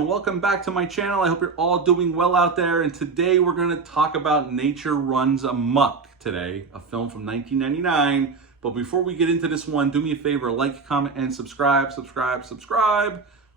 everyone, welcome back to my channel. I hope you're all doing well out there, and today we're going to talk about Nature Runs Amok today, a film from 1999. But before we get into this one, do me a favor, like, comment, and subscribe.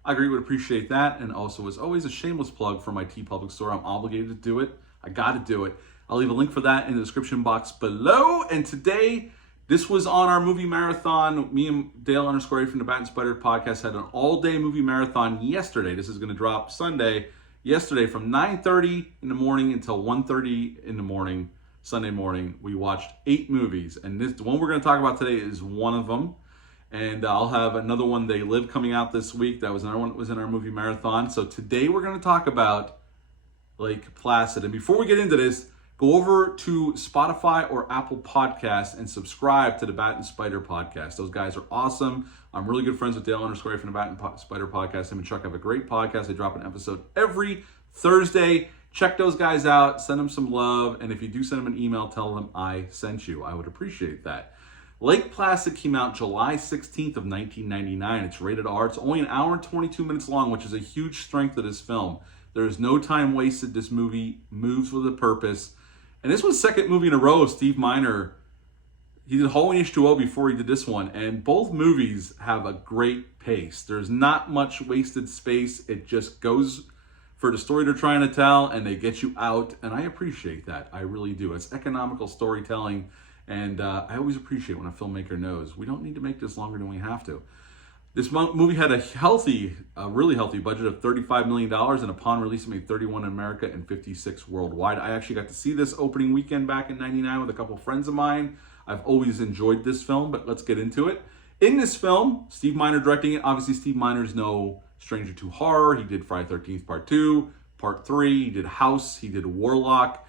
I greatly would appreciate that. And also, as always, a shameless plug for my TeePublic store. I'm obligated to do it. I got to do it. I'll leave a link for that in the description box below. And today, this was on our movie marathon. Me and Dale _ from the Bat and Spider podcast had an all-day movie marathon yesterday. This is going to drop Sunday. Yesterday from 9:30 in the morning until 1:30 in the morning, Sunday morning, we watched 8 movies. And this the one we're going to talk about today is one of them. And I'll have another one, They Live, coming out this week. That was another one that was in our movie marathon. So today we're going to talk about Lake Placid. And before we get into this, go over to Spotify or Apple Podcasts and subscribe to the Bat and Spider podcast. Those guys are awesome. I'm really good friends with Dale _ from the Bat and Spider podcast. Him and Chuck have a great podcast. They drop an episode every Thursday. Check those guys out. Send them some love. And if you do send them an email, tell them I sent you. I would appreciate that. Lake Placid came out July 16th of 1999. It's rated R. It's only an hour and 22 minutes long, which is a huge strength of this film. There is no time wasted. This movie moves with a purpose. And this was the second movie in a row of Steve Miner. He did Halloween H2O before he did this one. And both movies have a great pace. There's not much wasted space. It just goes for the story they're trying to tell, and they get you out. And I appreciate that. I really do. It's economical storytelling. And I always appreciate when a filmmaker knows we don't need to make this longer than we have to. This movie had a really healthy budget of $35 million, and upon release it made 31 in America and 56 worldwide. I actually got to see this opening weekend back in '99 with a couple friends of mine. I've always enjoyed this film, but let's get into it. In this film, Steve Miner directing it. Obviously, Steve Miner's no stranger to horror. He did Friday the 13th Part 2, Part 3, he did House, he did Warlock,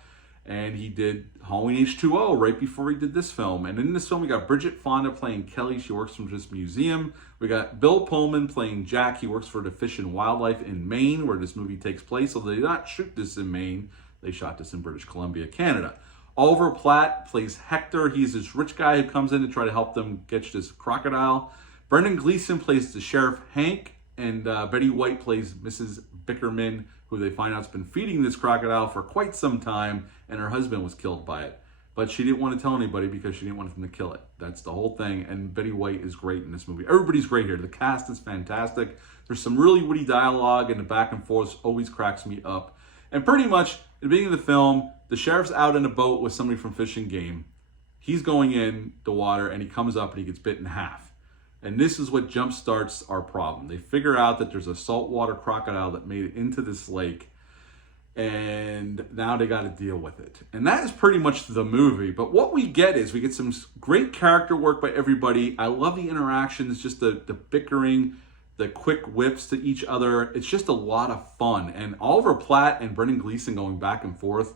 and he did Halloween H2O right before he did this film. And in this film, we got Bridget Fonda playing Kelly. She works from this museum. We got Bill Pullman playing Jack. He works for the Fish and Wildlife in Maine, where this movie takes place. So they did not shoot this in Maine. They shot this in British Columbia, Canada. Oliver Platt plays Hector. He's this rich guy who comes in to try to help them catch this crocodile. Brendan Gleeson plays the Sheriff Hank. And Betty White plays Mrs. Bickerman, who they find out has been feeding this crocodile for quite some time, and her husband was killed by it. But she didn't want to tell anybody because she didn't want them to kill it. That's the whole thing, and Betty White is great in this movie. Everybody's great here. The cast is fantastic. There's some really witty dialogue, and the back and forth always cracks me up. And pretty much, at the beginning of the film, the sheriff's out in a boat with somebody from Fish and Game. He's going in the water, and he comes up, and he gets bit in half. And this is what jump starts our problem. They figure out that there's a saltwater crocodile that made it into this lake, and now they got to deal with it. And that is pretty much the movie. But what we get is we get some great character work by everybody. I love the interactions, just the bickering, the quick whips to each other. It's just a lot of fun. And Oliver Platt and Brendan Gleeson going back and forth,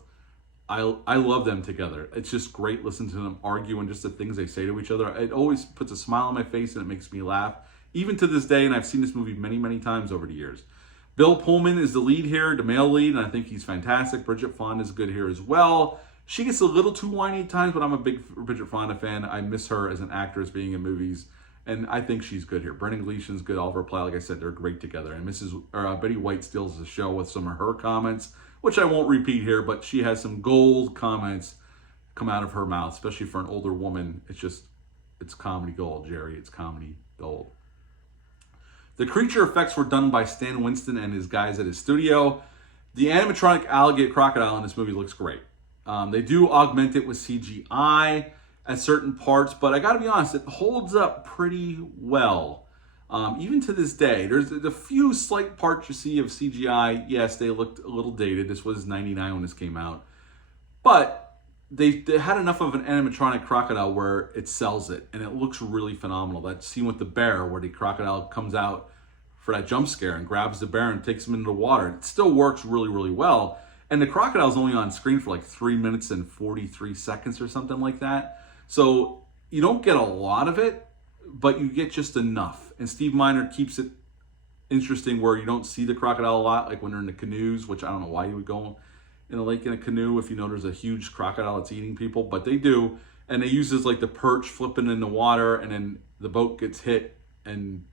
I love them together. It's just great listening to them argue and just the things they say to each other. It always puts a smile on my face and it makes me laugh. Even to this day, and I've seen this movie many, many times over the years. Bill Pullman is the lead here, the male lead, and I think he's fantastic. Bridget Fonda is good here as well. She gets a little too whiny at times, but I'm a big Bridget Fonda fan. I miss her as an actress being in movies, and I think she's good here. Brendan Gleeson's good. Oliver Platt, like I said, they're great together. And Betty White steals the show with some of her comments, which I won't repeat here, but she has some gold comments come out of her mouth, especially for an older woman. It's comedy gold, Jerry. It's comedy gold. The creature effects were done by Stan Winston and his guys at his studio. The animatronic alligator crocodile in this movie looks great. They do augment it with CGI at certain parts, but I gotta be honest, it holds up pretty well. Even to this day, there's a few slight parts you see of CGI. Yes, they looked a little dated. This was 99 when this came out. But they had enough of an animatronic crocodile where it sells it, and it looks really phenomenal. That scene with the bear where the crocodile comes out for that jump scare and grabs the bear and takes him into the water. It still works really, really well. And the crocodile's only on screen for like 3 minutes and 43 seconds or something like that. So you don't get a lot of it, but you get just enough. And Steve Miner keeps it interesting where you don't see the crocodile a lot, like when they're in the canoes, which I don't know why you would go in a lake in a canoe if you know there's a huge crocodile that's eating people, but they do. And they use this like the perch flipping in the water, and then the boat gets hit and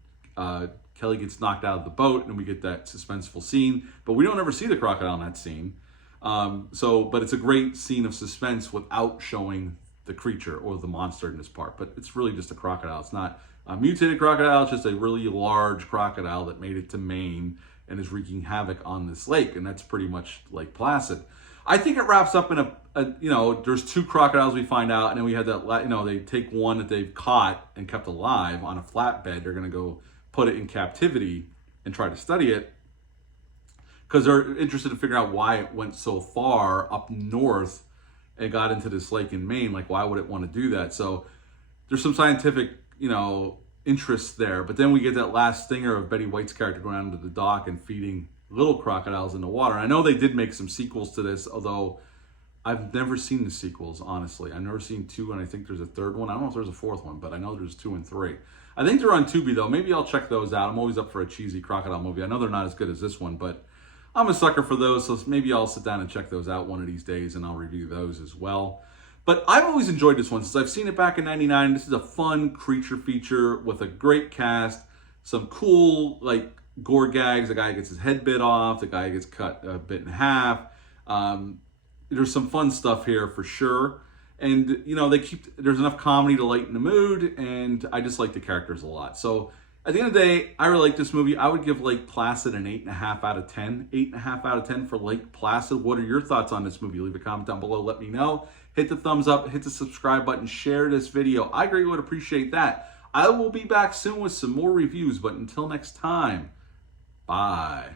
Kelly gets knocked out of the boat, and we get that suspenseful scene. But we don't ever see the crocodile in that scene. But it's a great scene of suspense without showing the creature or the monster in this part. But it's really just a crocodile. It's not a mutated crocodile. It's just a really large crocodile that made it to Maine and is wreaking havoc on this lake. And that's pretty much Lake Placid. I think it wraps up in there's 2 crocodiles we find out, and then we had that, they take one that they've caught and kept alive on a flatbed. They're going to go put it in captivity and try to study it because they're interested in figuring out why it went so far up north and got into this lake in Maine. Like, why would it want to do that? So there's some scientific, interest there. But then we get that last stinger of Betty White's character going out into the dock and feeding little crocodiles in the water. I know they did make some sequels to this, although I've never seen the sequels, honestly. I've never seen 2, and I think there's a 3rd one. I don't know if there's a 4th one, but I know there's 2 and 3. I think they're on Tubi, though. Maybe I'll check those out. I'm always up for a cheesy crocodile movie. I know they're not as good as this one, but I'm a sucker for those, so maybe I'll sit down and check those out one of these days, and I'll review those as well. But I've always enjoyed this one since I've seen it back in '99. This is a fun creature feature with a great cast, some cool, gore gags. The guy gets his head bit off. The guy gets cut bit in half. There's some fun stuff here for sure. And, there's enough comedy to lighten the mood. And I just like the characters a lot. So at the end of the day, I really like this movie. I would give Lake Placid an 8.5 out of 10. 8.5 out of 10 for Lake Placid. What are your thoughts on this movie? Leave a comment down below. Let me know. Hit the thumbs up. Hit the subscribe button. Share this video. I greatly would appreciate that. I will be back soon with some more reviews. But until next time, bye.